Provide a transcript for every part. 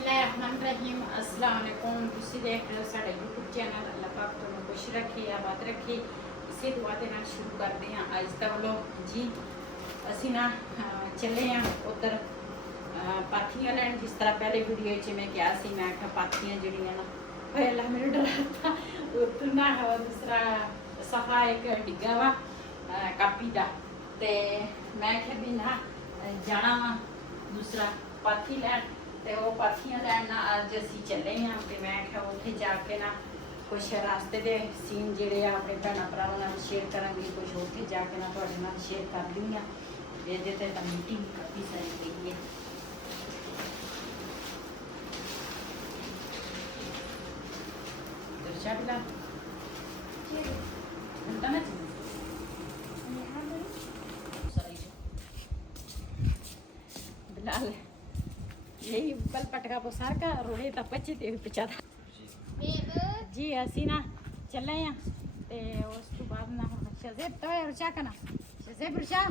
बिस्मिल्लाहिर्रहमानिर्रहीम अस्सलाम वालेकुम। तुसी देख रहे हो साडा यूट्यूब चैनल। अल्लाह पाक तुहानू खुश रखे, आबाद रखे। इसे दुआ दे नाल शुरू करते हैं अज दा व्लॉग जी। असी ना चले हैं उधर पाथियां लैन। जिस तरह पहले वीडियो च मैं कहा सी, मैं आख्या पाथियां जड़ियां ना पहला मेरे डराता उधर ना दूसरा सफा एक डिग्गा वा कापी का, ते मैं आख्या भी ना जाना वा दूसरा पाथी लैन। तो वो पाथियां लैन ना अज असी चले हैं। तो मैं आख्या उत्थे जाके ना कुछ रास्ते के सीन जोड़े अपने भैन भरावां नाल शेयर करांगी, कुछ उत्थे जाके ना तुहाडे नाल शेयर कर दी हाँ। ये तो मीटिंग काफ़ी सारी गई है। दर्शा बिला घंटा ना बिलाल यही बल पटका पोसार का रोड़े तक बच्चे ते पिछा था जी। असी ना चले हैं ते उस तो बाद ना शज़ेब तो है रुचा का ना शज़ेब रुचा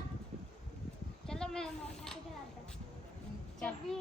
चलो मैं मोटरसाइकिल चलाता चल चाबी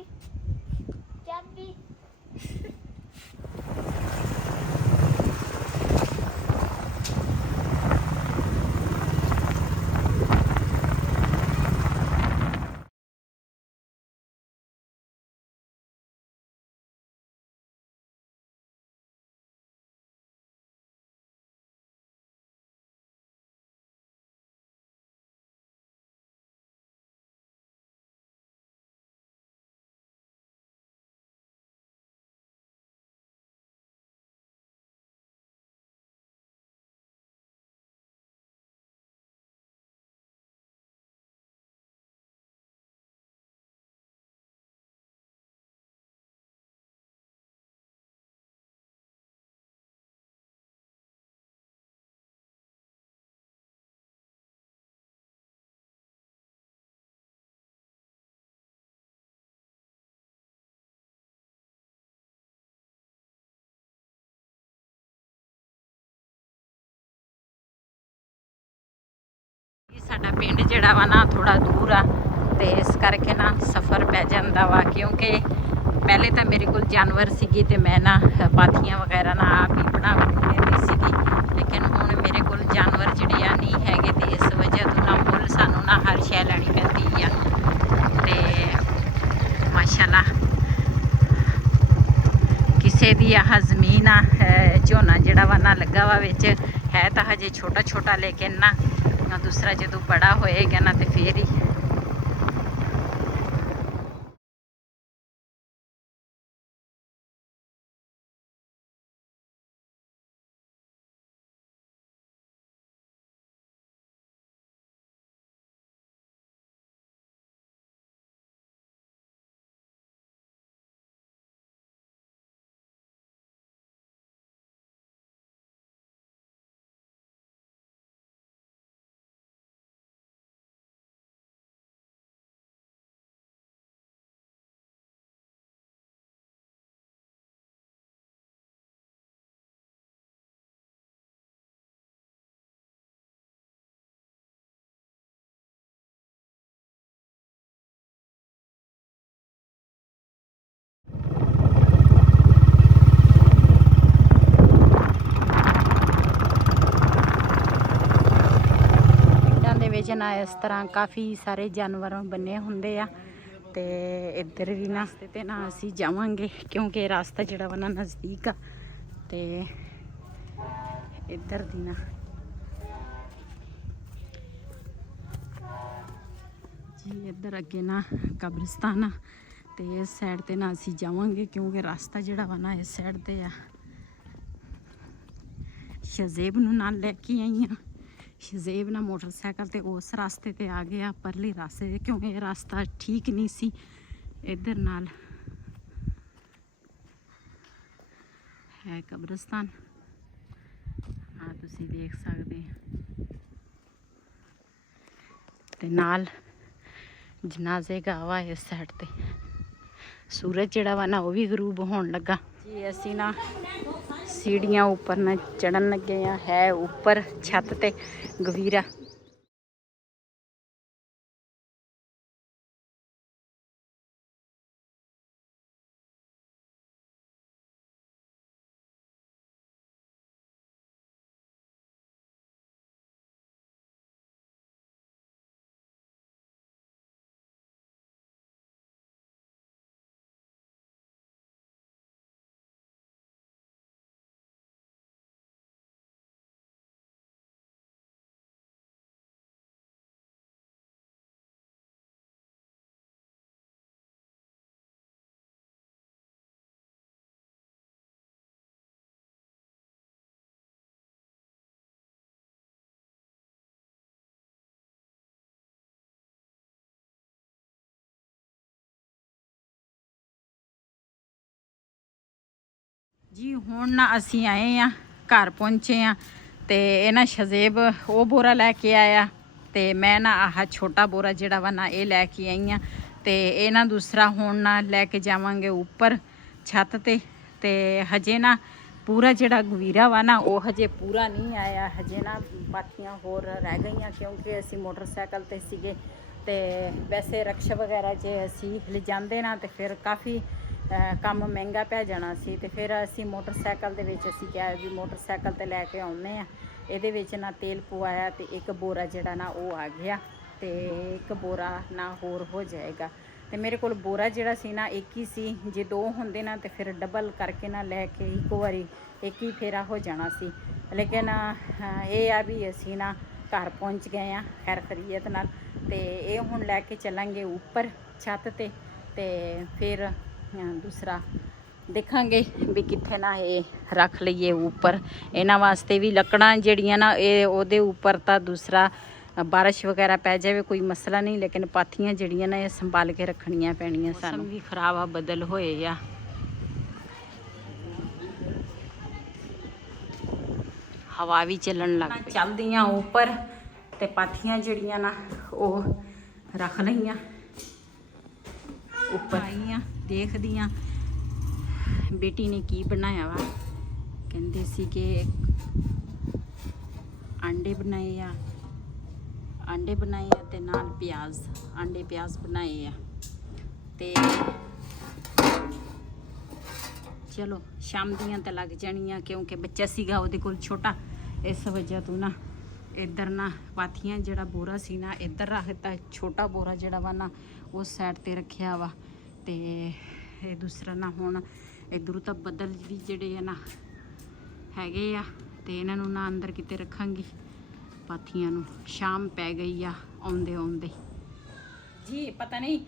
साडा पिंड जिहड़ा वा ना थोड़ा दूर आ, ते इस करके ना सफ़र पै जांदा वा। क्योंकि पहले तो मेरे को जानवर सीगी ते मैं ना पाथियां वगैरह ना आप ही बना लेंदी सीगी, लेकिन हुण मेरे को जानवर जिहड़े आ नहीं हैगे, ते इस वजह तो ना मुल सानू ना हर शै लैनी पैंदी आ। ते माशाअल्लाह किसे दी आह जमीन आ झोना जिहड़ा वा ना लगा वा विच है, तो हजे छोटा छोटा, लेकिन ना दूसरा जो बड़ा होएगा ना तो फिर ही ना इस तरह काफ़ी सारे जानवर बने होंगे आ। ते इधर भी नास्ते ते ना असी जावांगे, क्योंकि रास्ता जिहड़ा वा ना नज़दीक आ। ते इधर दी ना जी इधर अगे ना कब्रिस्तान आ, ते इस साइड ते ना असी जावांगे, क्योंकि रास्ता जिहड़ा वा ना इस साइड ते आ। शज़ेब नूं नाल लैके आई हाँ। शज़ेब ना मोटरसाइकिल ते उस रास्ते ते आ गया, परले रास्ते ते, क्योंकि रास्ता ठीक नहीं सी इधर नाल है कब्रिस्तान। हाँ तुसी देख सकते ते नाल जनाजे गावा इस साइड ते। सूरज जिहड़ा वा ना वो भी गरूब होने लगा जी। असी ना सीढ़ियाँ ऊपर ना चढ़न लगे है ऊपर छत ते गवीरा। ਜੀ ਹੁਣ ਨਾ ਅਸੀਂ ਆਏ ਆ, ਘਰ ਪਹੁੰਚੇ ਆ ਤੇ ਇਹ ਨਾ ਸ਼ਜ਼ੇਬ ਉਹ ਬੋਰਾ ਲੈ ਕੇ ਆਇਆ ਤੇ ਮੈਂ ਨਾ ਆਹ ਛੋਟਾ ਬੋਰਾ ਜਿਹੜਾ ਵਾ ਨਾ ਇਹ ਲੈ ਕੇ ਆਈ ਆ ਤੇ ਇਹ ਨਾ ਦੂਸਰਾ ਹੁਣ ਨਾ ਲੈ ਕੇ ਜਾਵਾਂਗੇ ਉੱਪਰ ਛੱਤ ਤੇ ਹਜੇ ਨਾ ਪੂਰਾ ਜਿਹੜਾ ਗਵੀਰਾ ਵਾ ਨਾ ਉਹ ਹਜੇ ਪੂਰਾ ਨਹੀਂ ਆਇਆ, ਹਜੇ ਨਾ ਬਾਕੀਆਂ ਹੋਰ ਰਹਿ ਗਈਆਂ ਕਿਉਂਕਿ ਅਸੀਂ ਮੋਟਰਸਾਈਕਲ ਤੇ ਸੀਗੇ ਤੇ ਵੈਸੇ ਰਕਸ਼ਾ ਵਗੈਰਾ ਜੇ ਅਸੀਂ ਲਿਜਾਂਦੇ ਨਾ ਤੇ ਫਿਰ ਕਾਫੀ ਕੰਮ ਮਹਿੰਗਾ ਪੈ ਜਾਣਾ ਸੀ ਤੇ ਫਿਰ ਅਸੀਂ ਮੋਟਰਸਾਈਕਲ ਦੇ ਵਿੱਚ ਅਸੀਂ ਕਿਹਾ ਵੀ ਮੋਟਰਸਾਈਕਲ ਤੇ ਲੈ ਕੇ ਆਉਂਦੇ ਆ। ਇਹਦੇ ਵਿੱਚ ਨਾ ਤੇਲ ਪਵਾਇਆ ਤੇ ਇੱਕ ਬੋਰਾ ਜਿਹੜਾ ਨਾ ਉਹ ਆ ਗਿਆ ਤੇ ਇੱਕ ਬੋਰਾ ਨਾ ਹੋਰ ਹੋ ਜਾਏਗਾ ਤੇ ਮੇਰੇ ਕੋਲ ਬੋਰਾ ਜਿਹੜਾ ਸੀ ਨਾ ਇੱਕ ਹੀ ਸੀ, ਜੇ ਦੋ ਹੁੰਦੇ ਨਾ ਤੇ ਫਿਰ ਡਬਲ ਕਰਕੇ ਨਾ ਲੈ ਕੇ ਇੱਕ ਵਾਰੀ ਇੱਕ ਹੀ ਫੇਰਾ ਹੋ ਜਾਣਾ ਸੀ। ਲੇਕਿਨ ਇਹ ਆ ਵੀ ਅਸੀਂ ਨਾ ਘਰ ਪਹੁੰਚ ਗਏ ਆ ਖੈਰ ਖਰੀਅਤ ਨਾਲ ਤੇ ਇਹ ਹੁਣ ਲੈ ਕੇ ਚੱਲਾਂਗੇ ਉੱਪਰ ਛੱਤ ਤੇ ਫਿਰ ਦੂਸਰਾ ਦੇਖਾਂਗੇ ਵੀ ਕਿੱਥੇ ਨਾ ਇਹ ਰੱਖ ਲਈਏ ਉੱਪਰ। ਇਹਨਾਂ ਵਾਸਤੇ ਵੀ ਲੱਕੜਾਂ ਜਿਹੜੀਆਂ ਨਾ ਇਹ ਉਹਦੇ ਉੱਪਰ ਤਾਂ ਦੂਸਰਾ ਬਾਰਿਸ਼ ਵਗੈਰਾ ਪੈ ਜਾਵੇ ਕੋਈ ਮਸਲਾ ਨਹੀਂ, ਲੇਕਿਨ ਪਾਥੀਆਂ ਜਿਹੜੀਆਂ ਨਾ ਇਹ ਸੰਭਾਲ ਕੇ ਰੱਖਣੀਆਂ ਪੈਣੀਆਂ ਸਾਨੂੰ। ਵੀ ਖਰਾਬ ਆ, ਬੱਦਲ ਹੋਏ ਆ। ਹਵਾ ਵੀ ਚੱਲਣ ਲੱਗ ਪਈ। ਚੱਲਦੀਆਂ ਉੱਪਰ ਤੇ ਪਾਥੀਆਂ ਜਿਹੜੀਆਂ ਨਾ ਉਹ ਰੱਖ ਲਈਆਂ ਉੱਪਰ। ਆਈਆਂ ਦੇਖਦੀਆਂ ਬੇਟੀ ਨੇ ਕੀ ਬਣਾਇਆ ਵਾ, ਕਹਿੰਦੇ ਸੀ ਕਿ ਆਂਡੇ ਬਣਾਏ ਆ ਤੇ ਨਾਲ ਪਿਆਜ਼, ਆਂਡੇ ਪਿਆਜ਼ ਬਣਾਏ ਆ ਤੇ ਚਲੋ ਸ਼ਾਮ ਦੀਆਂ ਤਾਂ ਲੱਗ ਜਾਣੀਆਂ ਕਿਉਂਕਿ ਬੱਚਾ ਸੀਗਾ ਉਹਦੇ ਕੋਲ ਛੋਟਾ, ਇਸ ਵਜ੍ਹਾ ਤੋਂ ਨਾ ਇੱਧਰ ਨਾ ਪਾਥੀਆਂ ਜਿਹੜਾ ਬੋਰਾ ਸੀ ਨਾ ਇੱਧਰ ਰੱਖਤਾ, ਛੋਟਾ ਬੋਰਾ ਜਿਹੜਾ ਵਾ ਨਾ ਉਸ ਸਾਈਡ ਤੇ ਰੱਖਿਆ ਵਾ ਤੇ ਇਹ ਦੂਸਰਾ ਨਾ ਹੁਣ ਇੱਧਰੋਂ ਤਾਂ ਬੱਦਲ ਵੀ ਜਿਹੜੇ ਆ ਨਾ ਹੈਗੇ ਆ ਤੇ ਇਹਨਾਂ ਨੂੰ ਨਾ ਅੰਦਰ ਕਿਤੇ ਰੱਖਾਂਗੀ ਪਾਥੀਆਂ ਨੂੰ। ਸ਼ਾਮ ਪੈ ਗਈ ਆ ਆਉਂਦੇ ਆਉਂਦੇ ਜੀ, ਪਤਾ ਨਹੀਂ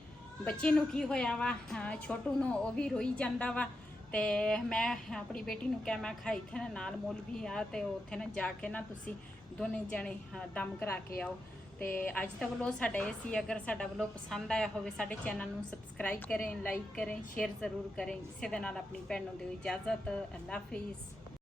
ਬੱਚੇ ਨੂੰ ਕੀ ਹੋਇਆ ਵਾ, ਛੋਟੂ ਨੂੰ ਉਹ ਵੀ ਰੋਈ ਜਾਂਦਾ ਵਾ ਤੇ ਮੈਂ ਆਪਣੀ ਬੇਟੀ ਨੂੰ ਕਿਹਾ ਮੈਂ ਕਿਹਾ ਇੱਥੇ ਨਾ ਨਾਲ ਮੌਲਵੀ ਆ ਤੇ ਉੱਥੇ ਨਾ ਜਾ ਕੇ ਨਾ ਤੁਸੀਂ ਦੋਨੇ ਜਣੇ ਦਮ ਕਰਾ ਕੇ ਆਓ। ਤੇ ਅੱਜ ਦਾ ਵਲੋਗ ਸਾਡਾ ਇਹ ਸੀ। ਅਗਰ ਸਾਡਾ ਵਲੋਗ ਪਸੰਦ ਆਇਆ ਹੋਵੇ ਸਾਡੇ ਚੈਨਲ ਨੂੰ ਸਬਸਕ੍ਰਾਈਬ ਕरें, ਲਾਈਕ ਕरें, ਸ਼ੇਅਰ ਜ਼ਰੂਰ ਕरें। ਇਸੇ ਦੇ ਨਾਲ ਆਪਣੀ ਭੈਣ ਨੂੰ ਦਿਓ ਇਜਾਜ਼ਤ। ਅੱਲਾ ਹਾਫਿਜ਼।